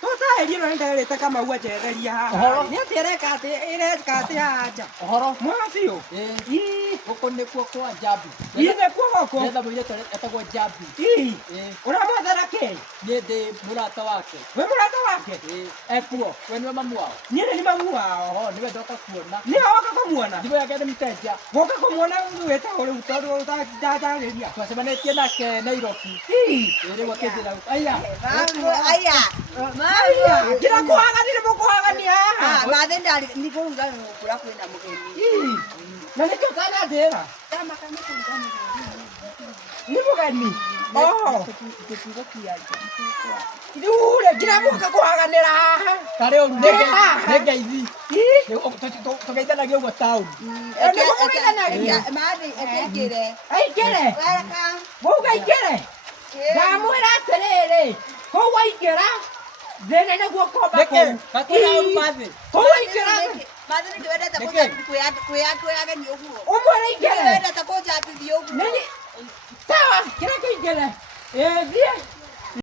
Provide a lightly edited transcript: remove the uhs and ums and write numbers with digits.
Tutaĩrie no nĩnderĩte Kamau anjetheria haha. Nĩatĩreka atĩ ĩreka atĩ haja. Ũhoro Mwega biũ. Gũkũ nĩkuo kwa Njambi. Ithe kuo gũkũ. Nĩgetha mũirĩtu etagwo Njambi. Ũramwethera kĩ? Niĩ ndĩ mũrata wake. Wĩ mũrata wake? Ekuo. We nĩwe mamu wao? Niĩ nĩ mamu wao. Nĩwe ndoka kuona. Nĩwe woka kũmuona? Thimũ yake nĩ mteja. Woka kũmuona wĩtagwo rĩu tondũ ũtandarĩria. Twacemanĩtie nake Nairobi. Rĩu akĩnjĩra aya. Njĩra kũhaganire mũkũhagania haha. Mathe ndari nĩ kũruga kũra kwĩna mũgeni. Na nĩkĩo ũtanandĩra? Nĩ mũgeni? Rĩu rĩ nginya mũka kũhaganĩra haha. Tarĩ ũru nĩ ngeithi. Tũgeithanagia ũguo taũni. Nĩ mũgeithanagia? Mathe aingĩre. Aingĩre? Mauga aingĩre? Ndamwĩra atĩrĩrĩ, kũu aingĩra thĩna nĩguo komba kũu. Kũu aingĩra Mathe nĩ ndwendete kwĩyagenia ũguo. ũmwĩre aingĩre. Ndwendete kũnjambithia ũguo. Sawa, kĩreke aingĩre. Thiĩ